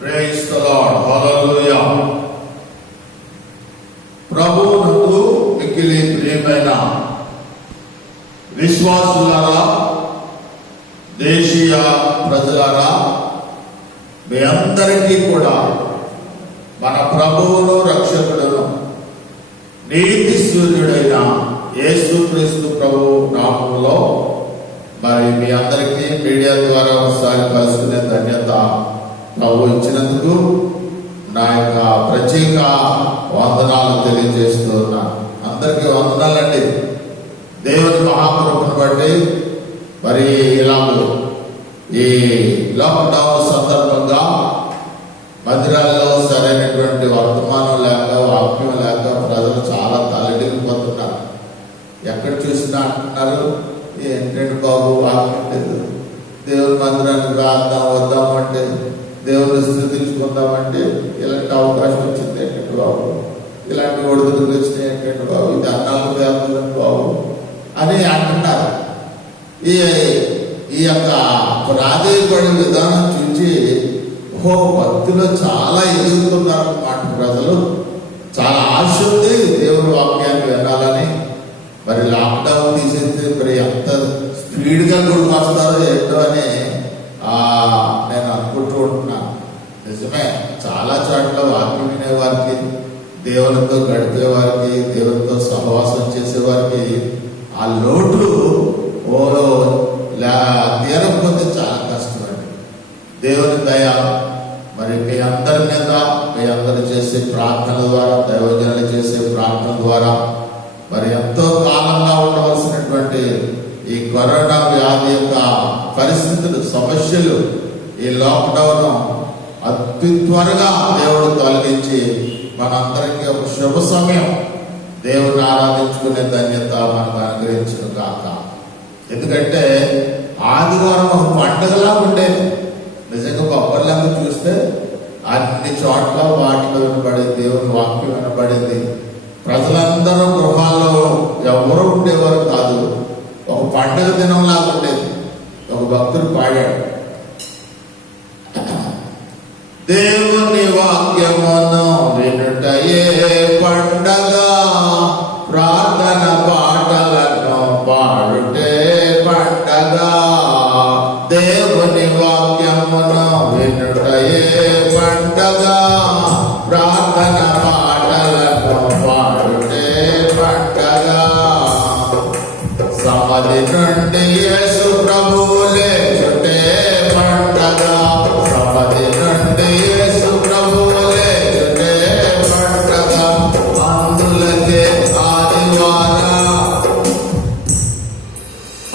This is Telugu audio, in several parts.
Praise the lord. హల్లెలూయా. ప్రభువునందు మిక్కిలి ప్రియమైన విశ్వాసులారా, దేశీయ ప్రజలారా, మీ అందరికీ కూడా మన ప్రభువును రక్షకుడును నీతి సూర్యుడైన యేసుక్రీస్తు ప్రభు నామములో మరి మీ అందరికీ మీడియా ద్వారా ఒకసారి కలుసుకునే ధన్యత ప్రభు ఇచ్చినందుకు నా యొక్క ప్రత్యేక వందనాలు తెలియజేస్తూ ఉన్నా. అందరికీ వందనాలండి. దేవుని మహాకృపను బట్టి మరి ఇలాగూ ఈ లాక్డౌన్ సందర్భంగా మందిరాల్లో సరైనటువంటి వర్తమానం లేక, వాక్యం లేక ప్రజలు చాలా తలడిల్లిపోతున్నారు. ఎక్కడ చూసినా అంటున్నారు, ఏంటంటే బాబు వాక్యం లేదు, దేవుని మందిరానికి వద్దామంటే, దేవుని స్థుతించుకుందామంటే ఇలాంటి అవకాశం వచ్చింది ఏంటంటే బాబు, ఇలాంటి ఒడిదులు వచ్చినాయి ఏంటంటే బాబు, ఇది అన్నాలు వేస్తుందండి బాబు అని అంటున్నారు. ఈ యొక్క ప్రాధేయపడే విధానం చూసి భక్తిలో చాలా ఎదుగుతున్నారు అన్నమాట. ప్రజలు చాలా ఆశ ఉంది దేవుని వాక్యాన్ని వినాలని. మరి లాక్డౌన్ తీసేస్తే మరి ఎంత స్పీడ్గా గుడికి వస్తారో ఏంటో అని నేను అనుకుంటూ ఉంటున్నాను. నిజమే, చాలా చోట్ల వాక్యం వినేవారికి, దేవునితో గడిపే వారికి, దేవునితో సహవాసం చేసేవారికి ఆ లోటు తీరకపోతే చాలా కష్టం అండి. దేవుని దయ మరి మీ అందరి మీద, మీ అందరు చేసే ప్రార్థన ద్వారా, దైవజనులు చేసే ప్రార్థన ద్వారా మరి ఎంతో కాలంగా ఉండవలసినటువంటి ఈ కరోనా వ్యాధి యొక్క పరిస్థితులు, సమస్యలు, ఈ లాక్డౌన్ అతి త్వరగా దేవుడు తొలగించి మనందరికీ ఒక శుభ సమయం దేవుని ఆరాధించుకునే ధన్యత మనకు అనుగ్రహించిన కాక. ఎందుకంటే ఆదివారం ఒక పండుగలా ఉండేది. నిజంగా బొబ్బర్లాగా చూస్తే అన్ని చోట్ల వాటిలో వినపడేది, దేవుని వాక్యం వినపడేది. ప్రజలందరూ గృహాల్లో ఎవరు ఉండేవారు కాదు. ఒక పండుగ దినంలాగా ఉండేది. ఒక భక్తుడు పాడాడు, దేవుని వాక్యమును వినుటయే పండగ, ప్రార్థన పాటలను పాడుటే పండగ. దేవుని వాక్యమును వినుటయే పండగ, ప్రార్థన పాటలను పాడుటే పండగ. సమాధి నుండి యేసు ప్రభువు లేచుటే పండగ, సమాధి నుండి యేసు ప్రభువు లేచుటే పండగ.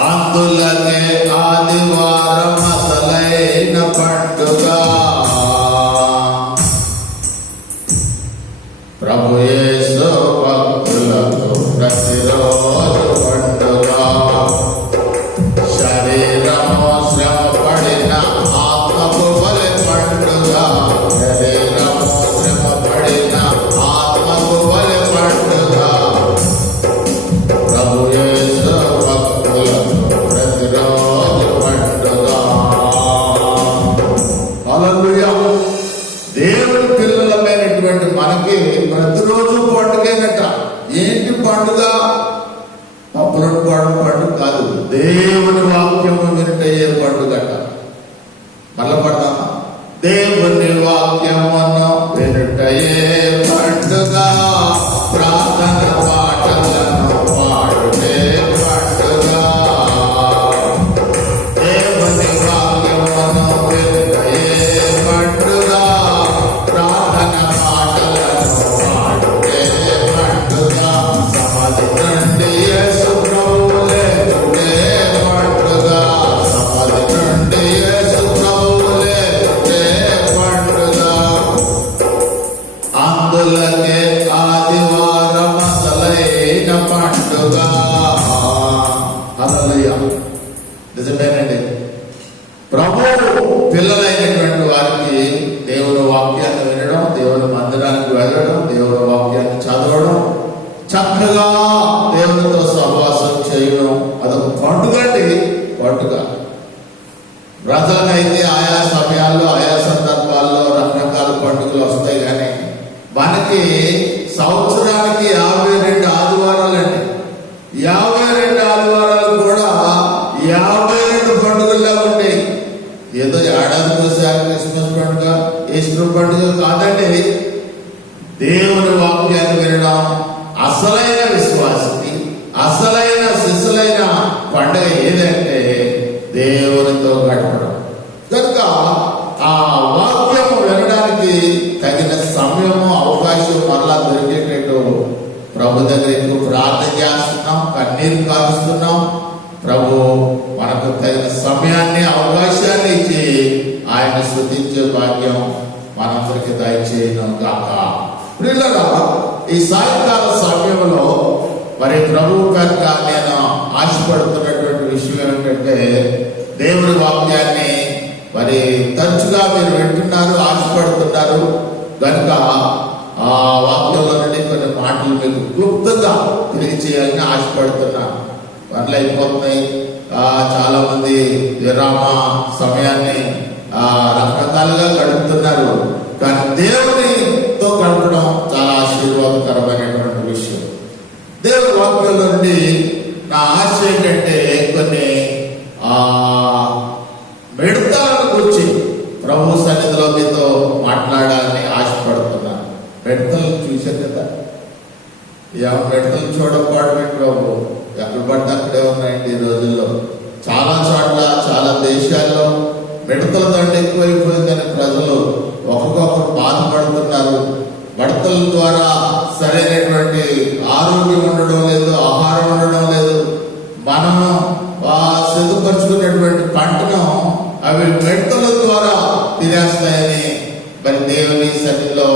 అందులకే ఆదివారం అసలైన పండుగ. ప్రభు యేసు భక్తులకు ప్రతిరోజు పండుగ. శరీరము శ్రమ పడిన ఆత్మకు వలె పండుగ, శరీరము శ్రమ పడిన ఆత్మకు వలె పండుగ. ప్రభు యేసు భక్తులకు ప్రతిరోజు పండుగ. హల్లెలూయా. దేవుని పిల్లలమైనటువంటి మనకి ప్రతిరోజు పండుగేనట. ఏంటి పండుగ? పప్పులను పండుగ కాదు, దేవుని వాక్యము వినటయ్యే పండుగట. మళ్ళా పడతామా? దేవుని వాక్యమును వినటయ్యే పండుగ, ప్రార్థన పాటలను పాడుటే పండుగ. దేవుని వాక్యమును వినటయ్యే పండుగ, ప్రార్థన పాటలను పాడుటే పండుగ. సమాధి నుండి యేసు ప్రభువు లేచుటే పండుగ, సమాధి నుండి యేసు ప్రభువు లేచుటే పండుగ. అందులకే ఆదివారం అసలైన పండుగ. హల్లెలూయా. నిజమేనండి. ప్రభువు పిల్లలైనటువంటి వారికి దేవుని వాక్యాన్ని వినడం, దేవుని మందిరానికి వెళ్ళడం, దేవుని వాక్యాన్ని చదవడం, చక్కగా దేవునితో సహవాసం చేయడం అదొక పండుగ అండి. పండుగ ప్రజలకైతే ఆయా సమయాల్లో, ఆయా సందర్భాల్లో రకరకాల మనకి సంవత్సరానికి 52 ఆదివారాలండి. 52 ఆదివారాలు కూడా 52 పండుగల్లా ఉంటాయి. ఏదో ఏడాదికి ఒకసారి క్రిస్మస్ పండుగ, ఈస్టర్ పండుగ కాదండి. దేవుని వాక్యాన్ని వినడం అసలైన విశ్వాసికి, అసలైన శిశులైన పండుగ ఏదంటే దేవునితో గడపడం. కనుక ఆ వాక్యం వినడానికి తగిన సమయము, అవకాశం మరలా దొరికేటట్టు ప్రభు దగ్గరికి ప్రార్థన చేస్తున్నాం, కన్నీరు కారుస్తున్నాం. ప్రభు మనకు తగిన సమయాన్ని, అవకాశాన్ని ఇచ్చి ఆయన స్తుతించే భాగ్యం మనందరికి దయచేయను గాక. ప్రియులారా, ఈ సాయంకాల సమయంలో మరి ప్రభు కనుక నేను ఆశపడుతున్నటువంటి విషయం ఏమిటంటే, దేవుని వాక్యాన్ని మరి తరచుగా మీరు వింటున్నారు, ఆశపడుతున్నారు కనుక ఆ వాక్యంలో నుండి కొన్ని మాటలు మీకు క్లుప్తంగా తెలియచేయాలని ఆశపడుతున్నాను. పనులు అయిపోతున్నాయి, చాలా మంది విరామ సమయాన్ని రకరకాలుగా గడుపుతున్నారు. కానీ దేవునితో గడపడం చాలా ఆశీర్వాదకరమైనటువంటి విషయం. దేవుని వాక్యంలో నుండి నా ఆశ ఏంటంటే, కొన్ని మిడతలను గురించి ప్రభు సన్నిధిలో మీతో మాట్లాడాలని ఆశపడుతున్నాను. మిడతలు చూశారు కదా, మిడతలు చూడకపోవడం ప్రభు ఎక్కడ పడితే అక్కడే ఉన్నాయండి ఈ రోజుల్లో. చాలా చోట్ల, చాలా దేశాల్లో మిడతల దండ ఎక్కువైపోయిందని ప్రజలు ఒకరికొకరు బాధపడుతున్నారు. మిడతల ద్వారా సరైనటువంటి ఆరోగ్యం ఉండడం లేదు, ఆహారం ఉండడం లేదు. మనం సిద్ధపరుచుకున్నటువంటి పంటను అవి మిడతల ద్వారా తినేస్తాయని మరి దేవుని సన్నిధిలో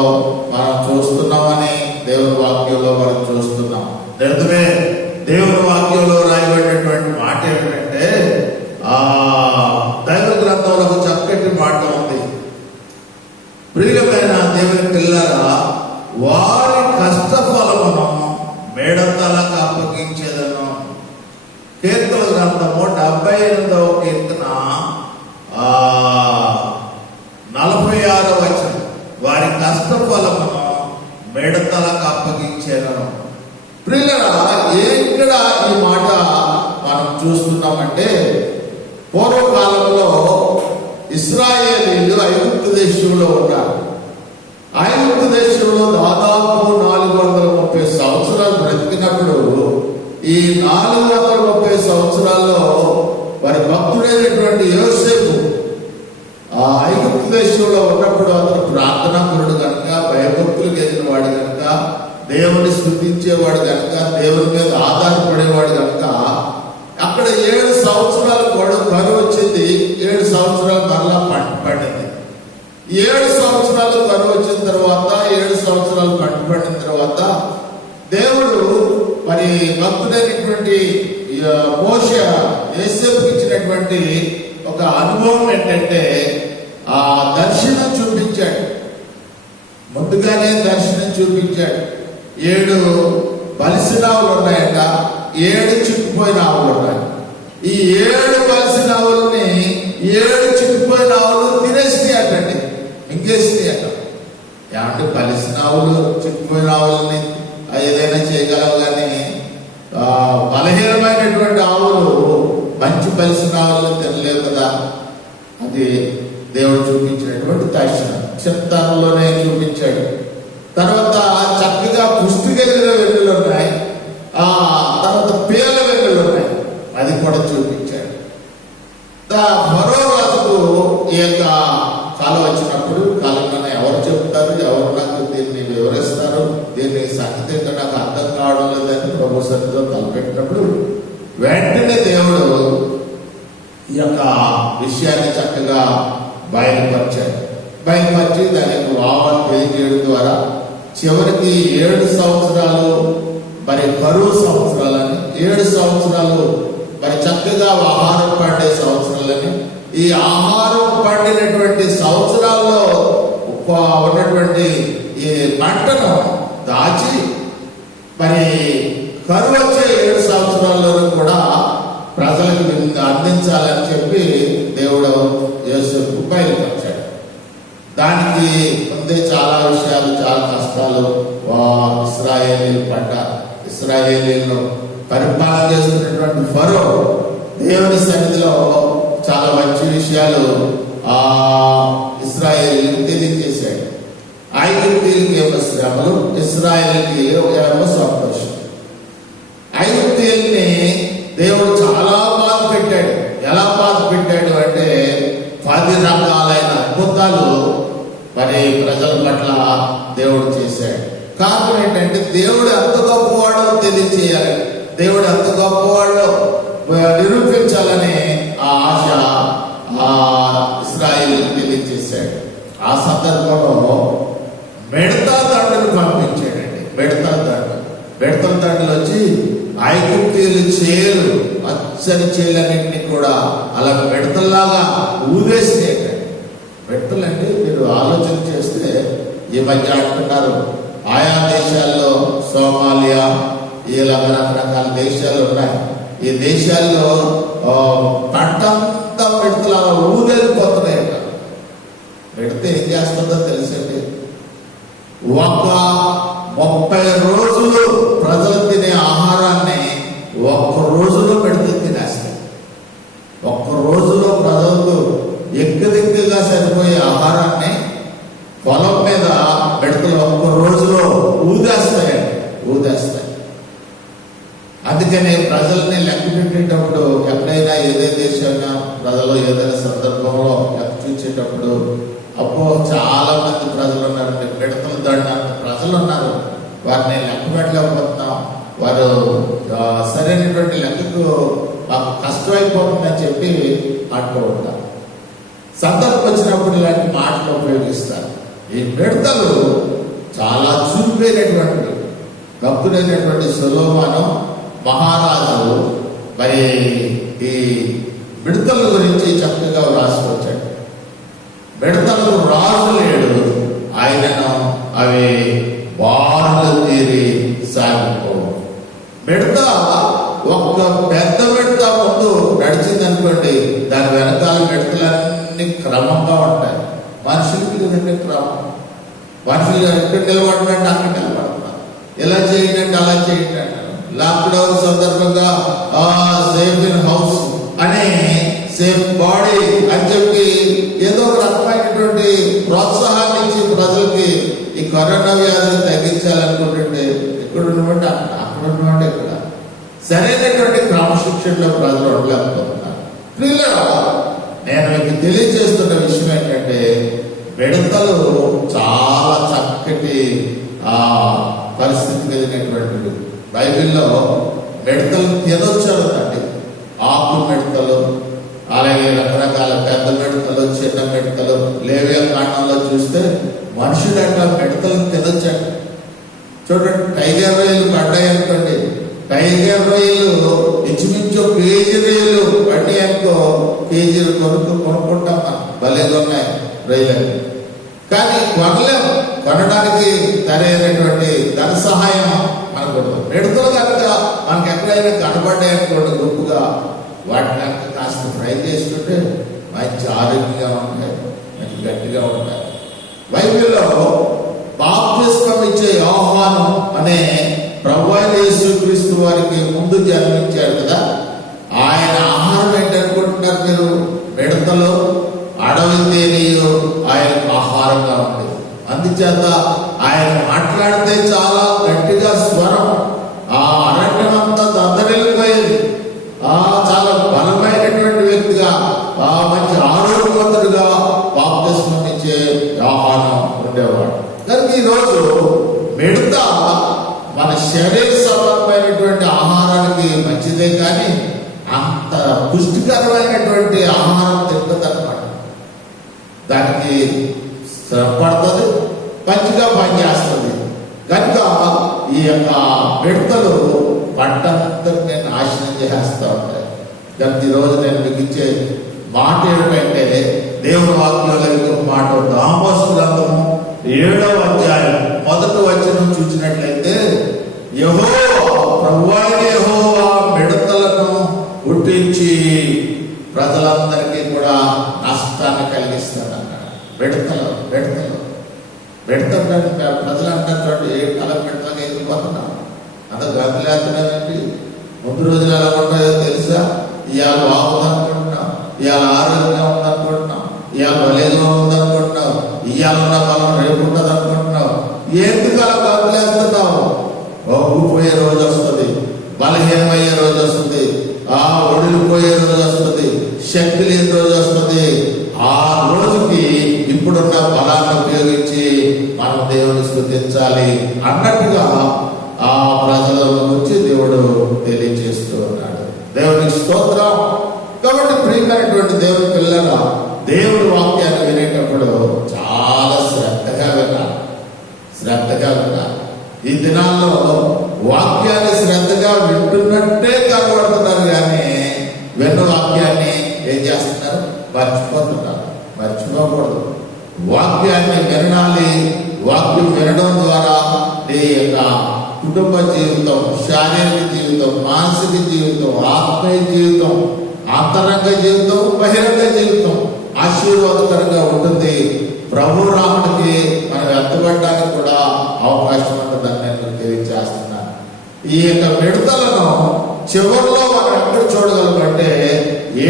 మనం చూస్తున్నామని దేవుని వాక్యంలో మనం చూస్తున్నాం. నిజమే, దేవుని వాక్యంలో రాయబడినటువంటి మాట ఏమిటంటే, దైవ గ్రంథంలో ఒక చక్కటి మాట ఉంది. ప్రియమైన దేవుని పిల్లరా, వారి కష్టఫలమును మిడతలకు అప్పగించేదను. కీర్తన గ్రంథము 78వ కీర్తన 46వ వచనం, వారి కష్టఫలమును మిడతలకు అప్పగించేదను. ప్రియులారా, ఎక్కడ ఈ మాట మనం చూస్తున్నామంటే, పూర్వకాలంలో ఇశ్రాయేలీయులు ఐగుప్తు దేశంలో ఉన్నారు. ఐగుప్తు దేశంలో దాదాపు 430 సంవత్సరాలు బ్రతికినప్పుడు, ఈ 430 సంవత్సరాల్లో వారి భక్తుడైనటువంటి యోసేపు ఆ ఐగుప్తు దేశంలో ఉన్నప్పుడు అతను ప్రార్థనాపరుడు కనుక, భయభక్తులు కలిగిన వాడు కనుక, దేవుని స్తుతించేవాడు కనుక, దేవుని మీద ఆధారపడేవాడు కనుక, అక్కడ 7 సంవత్సరాలు కరువు వచ్చింది. 7 సంవత్సరాలు మరలా పంట పండింది. 7 సంవత్సరాలు కరువు వచ్చిన తర్వాత, 7 సంవత్సరాలు పంట పండిన తర్వాత దేవుడు మరి భక్తుడైనటువంటి మోషే యోసేపుకి ఇచ్చినటువంటి ఒక అనుభవం ఏంటంటే, ఆ దర్శనం చూపించాడు. ముందుగానే దర్శనం చూపించాడు. 7 బలిసిన ఆవులు ఉన్నాయట, 7 చిక్కుపోయిన ఆవులు ఉన్నాయి. ఈ 7 బలిసిన ఆవులని 7 చిక్కుపోయిన ఆవులు తినేసినాయి అటండి, మింగేసినాయి అట. ఏమంటే బలిసిన ఆవులు చిక్కుపోయిన ఆవులని ఏదైనా చేయగలవు, కానీ బలహీనమైనటువంటి ఆవులు మంచి బలిసిన ఆవులు తినలేవు కదా. అది దేవుడు చూపించినటువంటి దర్శనం, చిత్తంలోనే చూపించాడు. తర్వాత చక్కగా పుష్టి కలిగిన వెన్నులు ఉన్నాయి, తర్వాత పేల వెన్నులు ఉన్నాయి, అది కూడా చూపించాడు. మరో రాజుకు ఈ యొక్క కాలం వచ్చినప్పుడు, కాలంలోనే ఎవరు చెప్తారు, ఎవరు నాకు దీన్ని వివరిస్తారు, దీన్ని సంగతి నాకు అర్థం కావడం లేదని ప్రభు సన్నిధిలో తలపెట్టినప్పుడు వెంటనే దేవుడు ఈ యొక్క విషయాన్ని చక్కగా బయలుపరిచి దాని యొక్క భావాన్ని తెలియజేయడం ద్వారా చివరికి 7 సంవత్సరాలు మరి కరువు సంవత్సరాలని, 7 సంవత్సరాలు మరి చక్కగా ఆహారం పండే సంవత్సరాలని, ఈ ఆహారం పండినటువంటి సంవత్సరాల్లో ఉన్నటువంటి ఈ పంటను దాచి మరి కరువు వచ్చే 7 సంవత్సరాల్లో కూడా ప్రజలకు అందించాలని చెప్పి దేవుడు యేసుకు బయలుపరిచాడు. దానికి ముందే చాలా విషయాలు, చాలా కష్టాలు ఇశ్రాయేలీలు పడ్డారు. ఇశ్రాయేలీలను పరిపాలన చేస్తున్నటువంటి ఫరో దేవుని సన్నిధిలో చాలా మంచి విషయాలు ఇశ్రాయేలీలకు తెలియజేశాడు. ఐగుప్తీయులకి ఏమో శ్రమలు, ఇశ్రాయేలీకి ఏమో సంతోషం. ఐగుప్తీయుల్ని దేవుడు చాలా బాధ పెట్టాడు. ఎలా బాధ పెట్టాడు అంటే 10 రకాలైన అద్భుతాలు మరి ప్రజల పట్ల దేవుడు చేశాడు. కారణం ఏంటంటే దేవుడు ఎంత గొప్పవాడో తెలియచేయాలి, దేవుడు ఎంత గొప్పవాడో నిరూపించాలని ఆ ఆశ ఇశ్రాయేలుకి తెలియజేశాడు. ఆ సందర్భంలో మిడతా దండును పంపించాడండి. మిడతల దండులు వచ్చి ఐగుప్తీయులు చేలు, పచ్చని చేలన్నింటినీ కూడా అలా మిడతల్లాగా ఊదేసినాయి. మిడతలండి మీరు ఆలోచన చేస్తే ఈ మధ్య అంటున్నారు ఆయా దేశాల్లో, సోమాలియా ఇలా రకరకాల దేశాలు ఉన్నాయి. ఈ దేశాల్లో పంటంతా మిడతలు అలా ఊదెళ్ళిపోతున్నాయట. మిడత ఏం చేస్తుందో తెలుసండి, ఒక 30 రోజులు ప్రజలు తినే ఆహారాన్ని ఒక్క రోజులో మిడతలు తినేస్తాయి. ఒక్క రోజులో ప్రజలకు ఎక్కుదిక్కుగా సరిపోయే ఆహారాన్ని పొలం మీద మిడతలు ఒక్క రోజులో ఊదేస్తాయి. అందుకని ప్రజల్ని లెక్క పెట్టేటప్పుడు ఎక్కడైనా ఏదే దేశంగా ప్రజలు ఏదైనా సందర్భంలో లెక్క చూసేటప్పుడు అప్పుడు చాలా మంది ప్రజలు ఉన్నారండి. మిడతల దండ ప్రజలు ఉన్నారు, వారిని లెక్క పెట్టలేకపోతున్నాం, వారు సరైనటువంటి లెక్కకు మాకు కష్టమైపోతుందని చెప్పి అంటూ ఉంటారు. సందర్భం వచ్చినప్పుడు ఇలాంటి మాటలు ఉపయోగిస్తారు. ఈ మిడతలు చాలా చురుకైనటువంటి గప్పునైనటువంటి సొలొమోను మహారాజు మరి ఈ మిడతల గురించి చక్కగా రాసుకొచ్చాడు. మిడతలకు రాజు లేడు, ఆయనను అవి బారులు తీరి సాగిపోవు. మిడత ఒక్క పెద్ద మిడత ముందు నడిచిందనుకోండి, దాని వెనకాల మిడతలన్నీ క్రమంగా ఉంటాయి. మనుషులకి లేదంటే క్రమం, మనుషులు ఎక్కడ నిలబడినట్టు అక్కడ నిలబడుతున్నారు, ఇలా చేయండి అలా చేయండి అంటారు. లాక్డౌన్ సందర్భంగా సేఫ్ ఇన్ హౌస్ అని, సేఫ్ బాడీ అని చెప్పి ఏదో ఒక రకమైనటువంటి ప్రోత్సాహాన్ని ఇచ్చి ప్రజలకి ఈ కరోనా వ్యాధిని తగ్గించాలనుకుంటుంటే ఇక్కడ ఉన్నటువంటి అక్కడ ఉన్నటువంటి ఇక్కడ సరైనటువంటి క్రమశిక్షణలో ప్రజలు ఉండలేకపోతున్నారు. పిల్లలు, నేను మీకు తెలియజేస్తున్న విషయం ఏంటంటే మిడతలు చాలా చక్కటి పరిస్థితి కలిగినటువంటివి. బైబిల్లో మిడతలు తినొచ్చారండి. ఆకు మిడతలు, అలాగే రకరకాల పెద్ద మిడతలు, చిన్న మిడతలు. లేవియా కాండంలో చూస్తే మనుషులంట మిడతలు తినొచ్చంట. చూడండి, టైగర్ రొయ్యలు పడ్డాయి అనుకోండి, టైగర్ రొయ్యలు ఇంచుమించు కేజీ రొయ్యలు పడ్డాయి అనుకో, కేజీలు కొనుక్కుంటాం మనం, భలేగా ఉన్నాయి రొయ్యలు. కానీ కొనలేము, కొనడానికి సరైనటువంటి ధన సహాయం మనకు ఉండదు. మిడతలు కనుక మనకు ఎక్కడైనా కనబడ్డాయి అనుకోండి గుంపుగా, వాటిని కనుక కాస్త ఫ్రై చేసుకుంటే మంచి ఆరోగ్యంగా ఉంటాయి, మంచి గట్టిగా ఉంటాయి. బైబిల్లో బాప్తిస్మం ఇచ్చే యోహాను అనే ప్రభువైన యేసుక్రీస్తు వారికి ముందు జన్మించాడు కదా, ఆయన ఆహారం ఏంటనుకుంటున్నారు మీరు? మిడతలు, అడవి తేనీయు ఆయనకు ఆహారంగా ఉంది. అందుచేత ఆయన మాట్లాడితే చాలా గట్టిగా స్వరం, ఆ అరణ్యం అంతా దద్దరిల్లిపోయేది. చాలా బలమైనటువంటి వ్యక్తిగా, మంచి ఆరోగ్యవంతుడిగా బాప్తిస్మం ఇచ్చే యోహాను ఉండేవాడు. కనుక ఈరోజు మిడత మన శరీర సంబంధమైనటువంటి ఆహారానికి మంచిదే, కానీ అంత పుష్టికరమైనటువంటి ఆహారం తింటదన్నమాట. దానికి శ్రమపడుతుంది, మంచిగా పనిచేస్తుంది. కనుక ఈ యొక్క మిడతలు పంటంతటిని నాశనం చేస్తూ ఉంటాయి. కనుక ఈరోజు నేను మీకు ఇచ్చే మాట ఏమిటంటే, దేవుని వాక్యంలో ఇంకొక మాట, ఆమోసు గ్రంథము 7వ అధ్యాయం 1వ వచనం చూసినట్లయితే, యెహోవా ప్రభువైన యెహోవా మిడతలను పుట్టించి ప్రజలందరికీ కూడా నష్టాన్ని కలిగిస్తాడన్నాడు. మిడతలు పెడతాడు. ప్రజలు అంటారు చూడండి, ఏ కాలం పెడతాక ఎగిరిపోతున్నాం, అంత గంతులేస్తున్నామేంటి, ముందు రోజులు ఎలా ఉంటాయో తెలుసా? ఇవాళ బాగుందనుకుంటున్నాం, ఇవాళ ఆరోగ్యంగా ఉందనుకుంటున్నాం, ఇవాళ బలేగా ఉందనుకుంటున్నాం, ఇవాళ ఉన్న బలం రేపు ఉంటుంది అనుకుంటున్నాం. ఎందుకు అలా గంతులేస్తున్నావు? ఒగ్గిపోయే రోజు వస్తుంది, బలహీనమయ్యే రోజు వస్తుంది, ఒడిలిపోయే రోజు వస్తుంది, శక్తి లేని రోజు వస్తుంది. ఆ రోజుకి ఇప్పుడున్న బలాన్ని ఉపయోగించి మనం దేవుని స్తుతించాలి అన్నట్టుగా ఆ ప్రజల గురించి దేవుడు తెలియజేస్తూ ఉన్నాడు. దేవునికి స్తోత్రం. కాబట్టి ప్రియమైనటువంటి దేవుని పిల్లల, దేవుడి వాక్యాన్ని వినేటప్పుడు చాలా శ్రద్ధగా వినాలి. ఈ దినాల్లో వాక్యాన్ని శ్రద్ధగా వింటున్నట్టే కనబడుతున్నారు, కానీ విన్న వాక్యాన్ని ఏం చేస్తున్నారు? మర్చిపోతున్నారు. మర్చిపోకూడదు. వాక్యాన్ని వినాలి. వాక్యం వినడం ద్వారా నీ యొక్క కుటుంబ జీవితం, శారీరక జీవితం, మానసిక జీవితం, ఆత్మీయ జీవితం, అంతరంగ జీవితం, బహిరంగ జీవితం ఆశీర్వాదకరంగా ఉంటుంది. ప్రభు రాముడికి మనం ఎత్తబడడానికి కూడా అవకాశం ఉంటుందని నేను తెలియజేస్తున్నాను. ఈ యొక్క విడతలను చివరిలో మనం ఎక్కడ చూడగలమంటే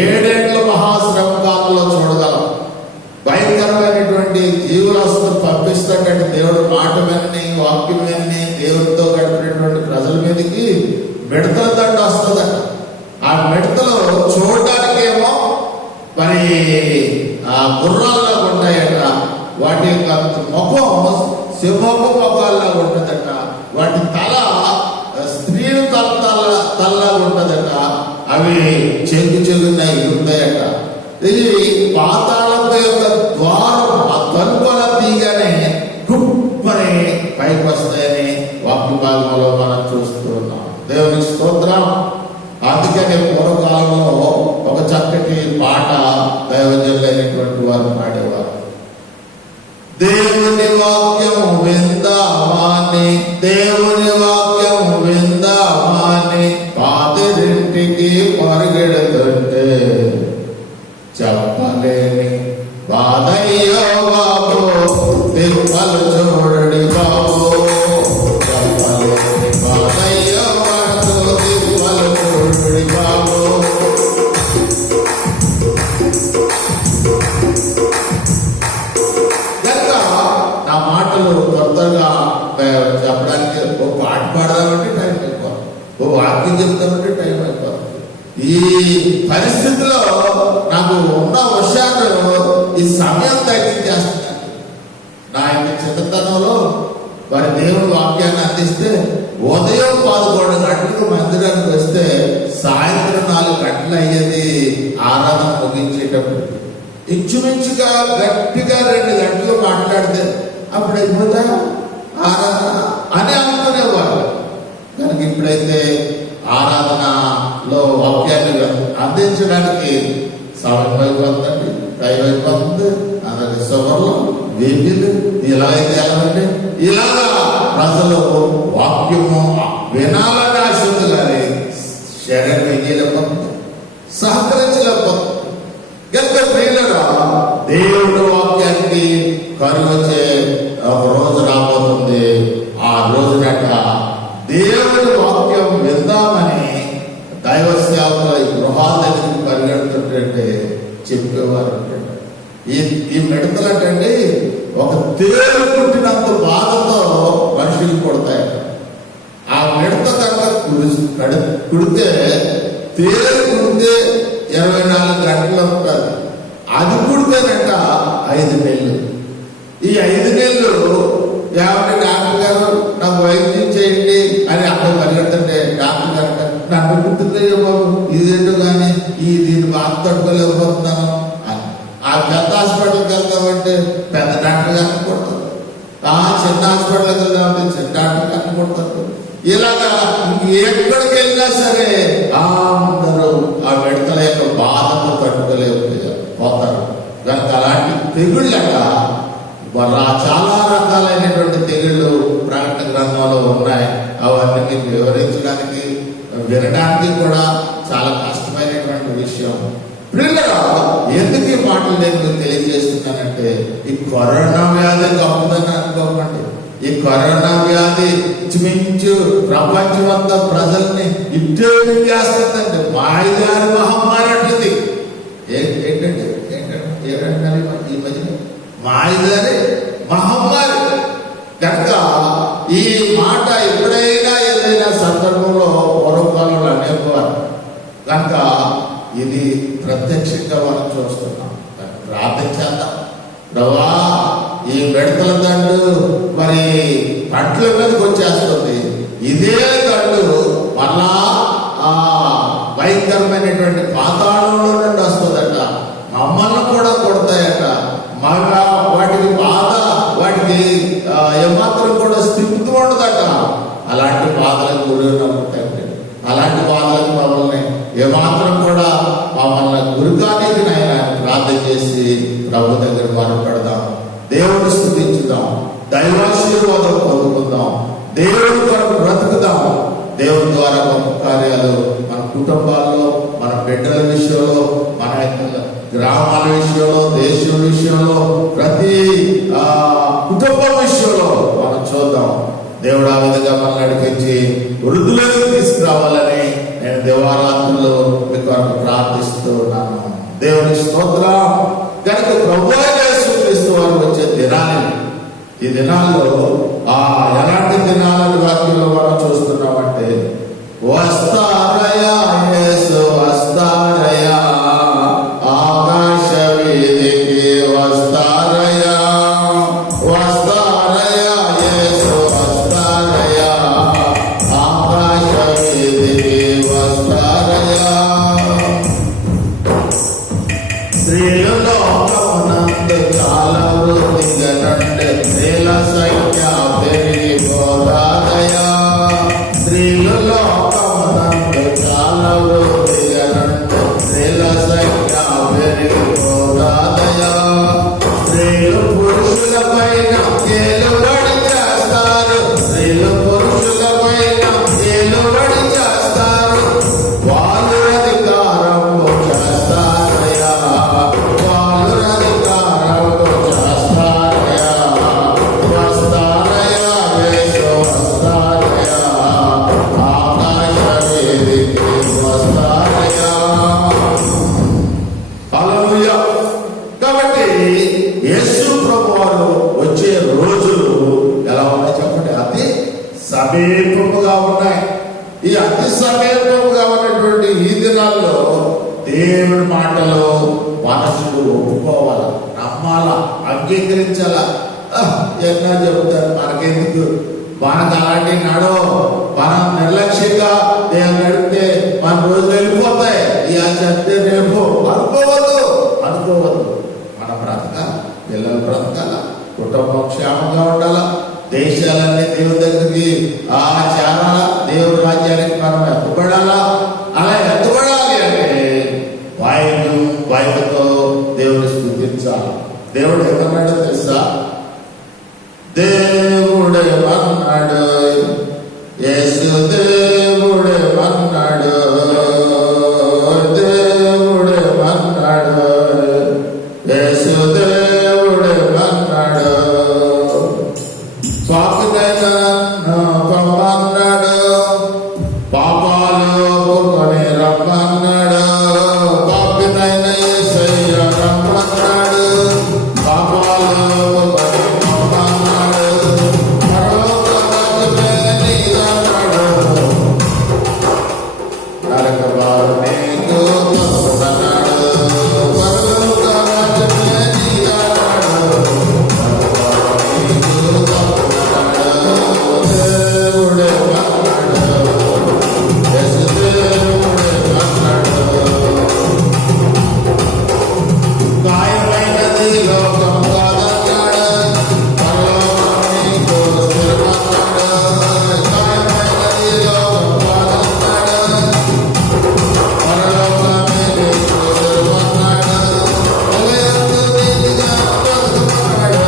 7 మహాశ్రమ కాలంలో చూడగలం. భయంకరమైనటువంటి జీవులను పంపిస్తాడంటే దేవుడు మాట విని, వాక్యం విని, దేవుడితో గడిపినటువంటి ప్రజల మీదకి మిడతల దండ వస్తుందట. ఆ మిడతలు చూడడానికేమో మరి గుర్రాల్లా ఉంటాయట. వాటి యొక్క ముఖం సింహపు ముఖాల్లా ఉంటుందట. వాటి తల స్త్రీలు తల్లా ఉంటుందట. అవి చెంగున్నాయి ఉంటాయట. ఇది పాతాళం యొక్క ద్వారం, ఆ తలుపుల తీయగానే గుప్పని పైకి వస్తాయని వాక్య భాగంలో మనం చూస్తూ ఉన్నాం. దేవుని స్తోత్రం. అందుకని పూర్వకాలంలో ఒక చక్కటి పాట దైవజనులైనటువంటి వారు పాడేవారు. దేవుని వాక్యము విందామాని, దేవుని వాక్యము విందామాని, పాతిరింటికి పరిగెడుతుంటే చెప్పలేని బాధయ్యో బాబు, తిప్పలు చూడడి బాబు, చెప్పలేని బాధయ్యో బాబు, తిప్పలు చూడడి బాబు. కనుక నా మాటలు కొత్తగా చెప్పడానికి ఓ పాట పాడదామంటే టైం అయిపోతుంది, ఓ వాక్యం చెప్తామంటే టైం అయిపోతుంది. ఈ పరిస్థితిలో నాకు ఉన్న వర్షాలు ఈ సమయం తగ్గించేస్తున్నాను. నా యొక్క చిన్నతనంలో వారి దేవుడి వాక్యాన్ని అందిస్తే ఉదయం 11 గంటలకు మందిరానికి వస్తే సాయంత్రం 4 గంటలు అయ్యేది ఆరాధన ముగించేటప్పుడు. ఇంచుమించుగా గట్టిగా 2 గంటలు మాట్లాడితే అప్పుడు అయిపోతా ఆరాధన అని అనుకునేవారు. కనుక ఇప్పుడైతే ఆరాధనలో వాక్యాన్ని అందించడానికి సమయం అయిపోతుందండి, టైం అయిపోతుంది. అందరికి సభలో వేపిలు ఇలా అయితే ఎలాగంటే ఇలాగా ప్రజలు వాక్యము వినాలని ఆశ ఉంది, కానీ శరీరం ఏం చేయలేకపోతుంది, సహకరించలేకపోతుంది. కనుక ప్రియులరా, దేవుడి వాక్యానికి కరువచ్చే ఒక రోజు రాబోతుంది. ఆ రోజునట దేవుడి వాక్యం విందామని దైవ సేవకుల గృహాల దగ్గరికి పరిగెడుతుంటే చెప్పేవారు. ఈ మిడతలంటండి ఒక తేలు పుట్టినంత బాధతో మనుషులు కొడతాయట. ఆ మిడత కనుక కుడితే తేలు కుడితే 24 గంటలు ఉంటుంది. అది కుడితేనంట 5 నెలలు. ఈ 5 నెలలు ఏమంటే డాక్టర్ గారు నాకు వైద్యం చేయండి అని అక్కడ పరిగెడుతుంటే డాక్టర్ గారు నాకు కుట్టుతాయో బాబు, ఇదేంటో కానీ దీన్ని బాధ తట్టుకోలేకపోతున్నాను అని. ఆ పెద్ద హాస్పిటల్కి వెళ్తామంటే పెద్ద డాక్టర్ గారిని కొడతారు, చిన్న హాస్పిటల్కి వెళ్దామంటే చిన్న డాక్టర్ గారిని కొడతారు. ఇలాగా ఎక్కడికి వెళ్ళినా సరే అందరూ ఆ మిడతల యొక్క బాధను తట్టుకోలేకపోతారు. కనుక అలాంటి తెగుళ్ళక చాలా రకాలైనటువంటి తెగుళ్ళు ప్రకటన గ్రంథంలో ఉన్నాయి. అవన్నీ మీకు వివరించడానికి వినడానికి కూడా చాలా కష్టమైనటువంటి విషయం. ప్రియులారా, ఎందుకు ఈ మాటలు నేను తెలియజేస్తున్నానంటే ఈ కరోనా వ్యాధి గొప్పదని అనుకోకండి. ఈ కరోనా వ్యాధి ఇంచుమించు ప్రపంచమంతా ప్రజల్ని ఇట్టే చేస్తుందండి. మాయదారి మహమ్మారి అంటుంది. ఏంటంటే ఈ మధ్య మాయదారి మహమ్మారి కనుక ఈ మాట ఎప్పుడైనా ఏదైనా సందర్భంలో పూర్వకాలంలో అనేవారు కనుక ఇది ప్రత్యక్షంగా మనం చూస్తున్నాం. ప్రార్థించేద్దాం. ప్రభా, ఈ మిడతల దండు మరి పంటల మీదకి వచ్చేస్తుంది. ఇదే దండు మళ్ళా ఆ భయంకరమైనటువంటి పాతాళంలో నుండి వస్తుందట. మమ్మల్ని కూడా కొడతాయట. మళ్ళా వాటికి బాధ, వాటికి ఏమాత్రం కూడా స్థితి ఉండదట. అలాంటి బాధలకు గురి నమ్ముతాయండి. అలాంటి బాధలకు మమ్మల్ని ఏమాత్రం కూడా మమ్మల్ని గురికానికి ఆయన ప్రార్థన చేసి ప్రభు దగ్గర మొరపెడదాం. దేవుని స్తుతించుదాం. దైవాశీర్వాదం పొందుకుందాం. దేవుని కొరకు బ్రతుకుదాం. దేవుని ద్వారా గొప్ప కార్యాలు మన కుటుంబాల్లో, మన బిడ్డల విషయంలో, మన గ్రామాల విషయంలో, దేశం విషయంలో, ప్రతి కుటుంబం విషయంలో మనం చూద్దాం. దేవుడు ఆ విధంగా మనం నడిపించి వృద్ధులకు తీసుకురావాలని నేను దేవాలయంలో మీకు ప్రార్థిస్తూ ఉన్నాను. దేవుని స్తోత్రం. కనుక ప్రభువైన యేసుక్రీస్తు వారు వచ్చే దినాలు, ఈ దినాల్లో ఎలాంటి దినాలని వాక్యంలో మనం చూస్తున్నామంటే, వస్తారయా యేసు వస్తారయా, ఆకాశ వీధికి వస్తారయా, వస్తారయా యేసు వస్తారయా, ఆకాశ వీధికి వస్తారయా. స్త్రీలు లోకమునందు చాలా వృద్ధిగా నుండి స్త్రీల సంఖ్య పెరిగిపోతాదయా. స్త్రీలు లోకమునందు చాలా వృద్ధిగా నుండి స్త్రీల సంఖ్య పెరిగిపోతాదయా. స్త్రీలు పురుషుల పైన ఏలుబడి చేస్తారు. స్త్రీలు పురుషుల పైన ఏలుబడి చేస్తారు. వాళ్ళు అధికారము చేస్తారయా, వాళ్ళు అధికారము చేస్తారయా. వస్తారయా యేసు వస్తారయా, ఆకాశ వీధికి వస్తారయా. హల్లెలూయా. కాబట్టి యేసు ప్రభు వారు వచ్చే రోజులు ఎలా ఉన్నాయి చెప్పండి? అతి సమీపముగా ఉన్నాయి. ఈ అతి సమీపముగా ఉన్నటువంటి ఈ దినాల్లో దేవుడి మాటలు మనసుకు ఒప్పుకోవాలా, నమ్మాలా, అంగీకరించాలా. ఎట్లా చెబుతారు? మనకెందుకు, మనకు అలాంటి నడో, మనం నిర్లక్ష్యంగా దేవుడు నడిపితే మన రోజులు వెళ్ళిపోతాయి. ఇలా చెప్తే రేపు అనుకోవద్దు. మన బ్రతకాల, పిల్లల బ్రతకాల, కుటుంబం క్షేమంగా ఉండాలా, దేశాలన్నీ దేవుని దగ్గరికి చేరాలా, దేవుడి రాజ్యానికి మనం ఎత్తబడాలా. అలా ఎత్తబడాలి అంటే వాయుతో దేవుని స్తుతించాలి. దేవుడు ఏమన్నాడో తెలుసా? దేవుడే అన్నాడు, యేసు దేవుడే అన్నాడు, దేవుడే అన్నాడు, యేసు దేవుడే అన్నాడు. పాపినైనా పంపన్నాడు, పాపాలు కొని రమ్మన్నాడు. పాపినైనా యేసయ్య రమ్మన్నాడు, పాపాలు కొని రమ్మన్నాడు. పరలోక రాజ్యమే నీదన్నాడు, నరక వారు నీకు తప్పదన్నాడు. పరలోక రాజ్యమే నీదన్నాడు, దేవుడే అన్నాడు, యేసు దేవుడే అన్నాడు. గాయమైనది లోకం కాదన్నాడు, పరలోకం నీకు స్థిరమన్నాడు. గాయమైనది లోకం కాదన్నాడు, పరలోకమే నీకు స్థిరమన్నాడు. హృదయంతో నీతిగా బ్రతుకమన్నాడు.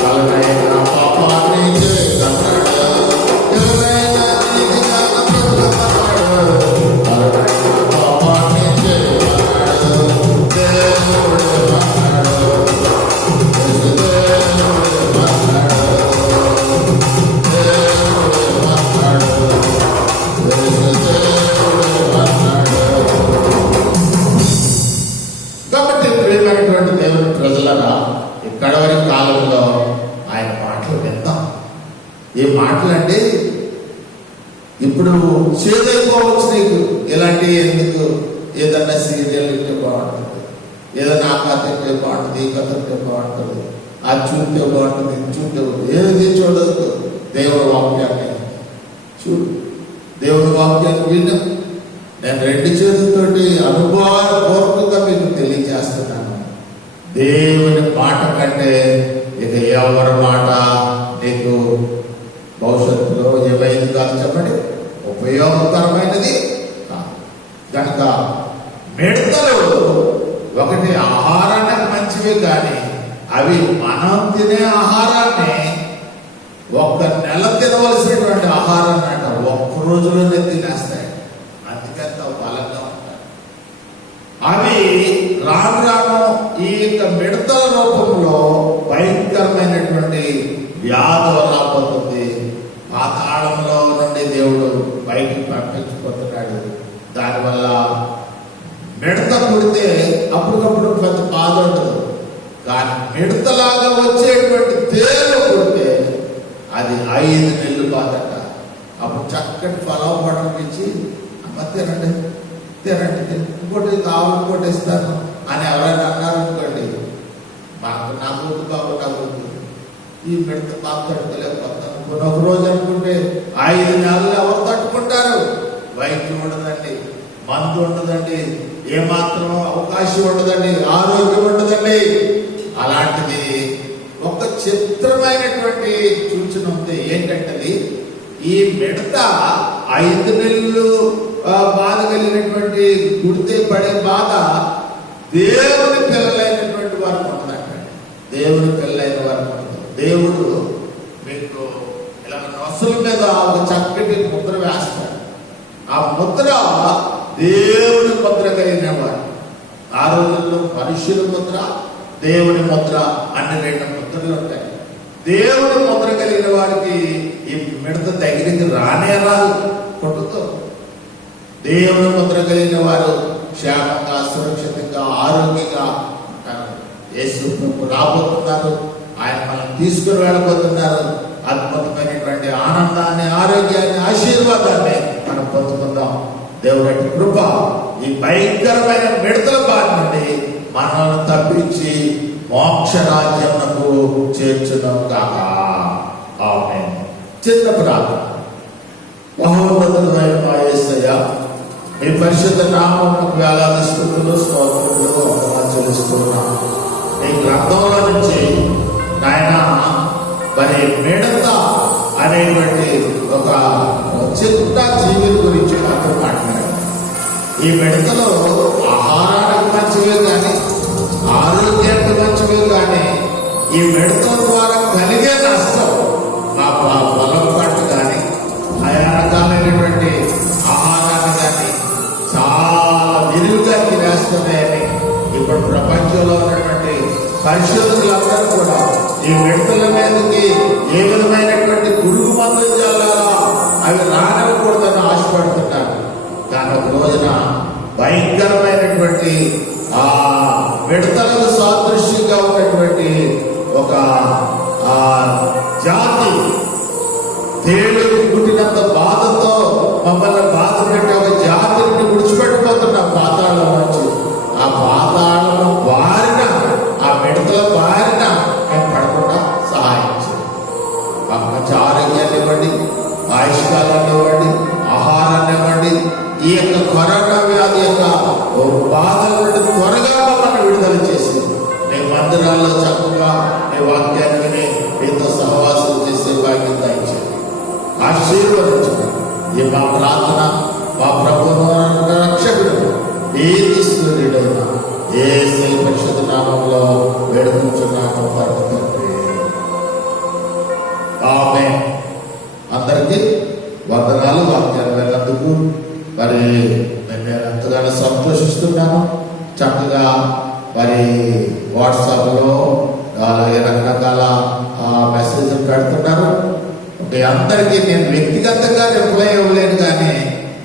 కలనైన పాపాన్ని చేయకన్నాడు, కలనైన నీతిగా బ్రతుకమన్నాడు. కలనైన పాపాన్ని చేయకన్నాడు. దేవుడే ప్రియమైనటువంటి దేవుని ప్రజలరా, ఇక్కడ వరకు కాలంలో ఆయన మాటలు విందాం. ఈ మాటలంటే ఇప్పుడు చేదైపోవచ్చు నీకు. ఇలాంటి ఎందుకు? ఏదన్నా సీరియల్ ఉంటే బాగుంటుంది, ఏదన్నా ఆ కథ ఉంటే బాగుంటుంది, ఈ కథ ఉంటే బాగుంటుంది, అది చూస్తే బాగుంటుంది, ఇది చూస్తే ఏది చూడదు. దేవుడి వాక్యాన్ని చూడు, దేవుడి వాక్యాన్ని విను. నేను రెండు చేతులతోటి అనుభవపూర్వకంగా మీకు తెలియజేస్తున్నాను. దేవుని మాట కంటే ఇక ఎవరి మాట నీకు భవిష్యత్తులో ఏమైంది కాదు చెప్పండి, ఉపయోగకరమైనది కాదు. కనుక మిడతలు ఒకటి ఆహారానికి మంచివి, కానీ అవి మనం తినే ఆహారాన్ని ఒక్క నెల తినవలసినటువంటి ఆహారాన్ని అంట ఒక్క రోజులోనే తినేస్తాయి. అందుకంత బలంగా ఉంటాయి. అవి రాను రాను ఈ యొక్క మిడతల రూపంలో భయంకరమైనటువంటి వ్యాధులు రాబోతుంది. పాతాళంలో నుండి దేవుడు బయటికి పంపించిపోతున్నాడు. దానివల్ల మిడత పుడితే అప్పటికప్పుడు పెద్ద బాధ ఉండదు, కానీ మిడతలాగా వచ్చేటువంటి తేలు పుడితే అది 5 నెలలు బాధట. అప్పుడు చక్కటి ఫలం పండించి అమ్మ తినండి తినండి, ఇంకోటి కావాలి ఇంకోటి ఇస్తాను అని ఎవరైనా అన్నారు అనుకోండి, నాకు వద్దు బాబు నాకు వద్దు, ఈ మిడత బాగా తట్టుకోలేకపోతాను. ఒక రోజు అనుకుంటే 5 నెలలు ఎవరు తట్టుకుంటారు? వైద్యం ఉండదండి, మందు ఉండదండి, ఏమాత్రం అవకాశం ఉండదండి, ఆరోగ్యం ఉండదండి. అలాంటిది ఒక చిత్రమైనటువంటి సూచన ఉంది. ఏంటంటే ఈ మిడత 5 నెలలు బాధ కలిగినటువంటి గుడితే పడే బాధ దేవుని పిల్లలైనటువంటి వారికి ఉంటుందంట. దేవుని పిల్లలైన వారికి ఉంటుంది. దేవుడు మీకు ఇలా నొసల మీద ఒక చక్కటి ముద్ర వేస్తాడు. ఆ ముద్ర దేవుని ముద్ర కలిగిన వారు. ఆ రోజుల్లో మనుషుల ముద్ర, దేవుని ముద్ర అన్ని 2 ముద్రలు ఉంటాయి. దేవుని ముద్ర కలిగిన వారికి ఈ మిడత దగ్గరికి రానే రాదు, కొట్టుతో. దేవుని ముద్ర కలిగిన వారు క్షేమంగా, సురక్షితంగా, ఆరోగ్యంగా ఉంటారు. యేసు ప్రభు రాబోతున్నారు, ఆయన మనం తీసుకుని వెళ్ళబోతున్నారు. అద్భుతమైనటువంటి ఆనందాన్ని, ఆరోగ్యాన్ని, ఆశీర్వాదాన్ని మనం పొందుకుందాం. దేవుడి కృప ఈ భయంకరమైన మిడతల బారి నుండి మనల్ని తప్పించి మోక్ష రాజ్యమునకు చేర్చుదాం కాక. ఆమేన్. చిన్న ప్రార్థన. మహోన్నతుడైన మా యేసయ్య, మీ పరిశుద్ధ నామమునకు వేలాది స్తుతులు, స్తోత్రములు, వందనాలు చెల్లిస్తున్నాను. మీ గ్రంథంలో నుంచి నాయన మరి మిడత అనేటువంటి ఒక చిన్న జీవి గురించి మాత్రం మాట్లాడారు. ఈ మిడతలో ఆహారానికి మంచివే కానీ, ఆరోగ్యానికి మంచివే కానీ, ఈ మిడతల ద్వారా కలిగే నష్టం మాకు ఆ పొలం పంట కానీ, ఆయా రకాలైనటువంటి ఆహారాన్ని కానీ చాలా విరివిగా తినేస్తున్నాయని ఇప్పుడు ప్రపంచంలో ఉన్నటువంటి పరిశోధకులందరూ కూడా ఈ మిడతల మీదకి ఏ విధమైనటువంటి పురుగు మందులు చల్లాలా, అవి రానివ్వకూడదని ఆశపడుతున్నారు. కానీ ఒక రోజున భయంకరమైనటువంటి ఆ మిడతలకు సాదృశ్యంగా ఉన్నటువంటి ఒక జాతి తేళ్లకు పుట్టినంత బాధతో మమ్మల్ని బాధ పెట్టి ఒక జాతిని విడిచిపెట్టిపోతున్న పాతాళం నుంచి, ఆ పాతాళం బారిన, ఆ మిడతల బారిన మేము పడకుండా సహాయం చేయండి. మాకు మంచి ఆరోగ్యాన్ని ఇవ్వండి, ఆయుష్కాలాన్ని ఇవ్వండి, ఆహారాన్ని ఇవ్వండి. ఈ యొక్క కరోనా వ్యాధి యొక్క బాధల నుండి త్వరగా మమ్మల్ని విడుదల చేసి మీ మందిరాల్లో చక్కగా మీ వాక్యాన్ని విని మీతో సహవాసం చేసే భాగ్యం దయచేయండి, ఆశీర్వదించండి. ఈ మా ప్రార్థన మా ప్రభువు రక్షకుడు ఏదైనా ఏ పరిశుద్ధ నామంలో వేడుకుంటున్నాము పరమ తండ్రి. ఆమేన్. అందరికీ వందనాలు. వాక్యాలు విన్నందుకు మరి నేను ఎంతగానో సంతోషిస్తున్నాను. చక్కగా మరి వాట్సాప్లో అలాగే రకరకాల మెసేజ్లు పెడుతున్నారు. మీ అందరికీ నేను వ్యక్తిగతంగా రిప్లై ఇవ్వలేను, కానీ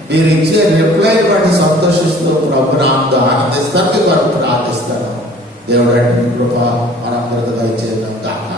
మీరు ఇచ్చే రిప్లై బట్టి సంతోషిస్తూ ప్రభుని ఆనందిస్తాను, మీ కొరకు ప్రార్థిస్తాను. దేవుడు అట్టి కృప మనందరికీ దయచేయడం కాక.